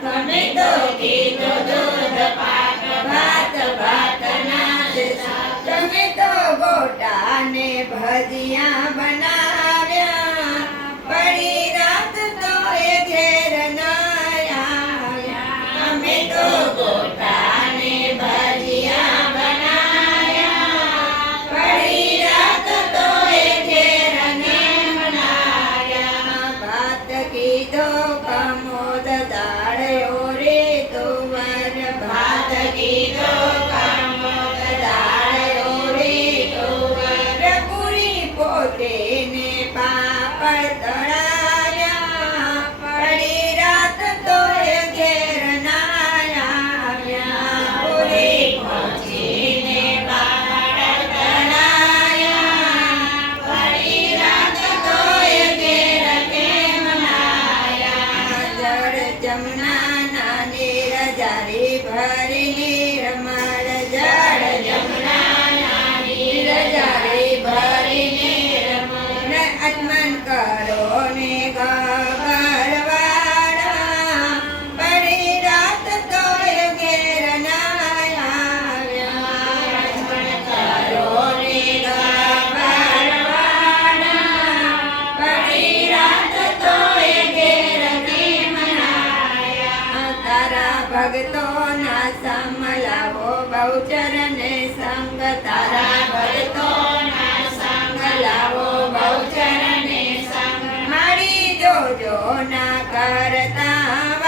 તમે તો કીધું દૂધ પાક ભાત ભાતના જ શાક તમે તો ગોટા ને ભજીયા બનાવ્યા પડી રાત તો એ ઘેર ના આવ્યા અમે તો ગોટા ને ભજીયા બનાવ્યા પડી રાત તો એ ઘેર ને બનાવ્યા ભાત કીધો કમોદ દાળ ઓરે તુવર ભાત કીધો કમોદ દાળ ઓરે તુવર પૂરી પોતે ને પાપડ તળાવ્યા પડી રાત તો એ ઘેર ના આવ્યા પૂરી પહોંચીને પાપડ તળાવ્યા પડી રાત તો એ ઘેર કેમ ના આવ્યા જળ જમના ના નીર જારી ભરીને રમાડ જળ જમના ના નીર જારી ભરીને રમાડ આત્મન કરો ને ગગરવાડા પડી રાત તો એ ઘેર ના આવ્યા આત્મન કરો ને ગગરવાડા પડી રાત તો એ ઘેર કેમ ના આવ્યા તારા ભક્તોના સમલાવો બહુચર ને સંગ તારા ભક્તોના સંગ લાવો બહુચર ને સંગ મારી જોજો ના કરતા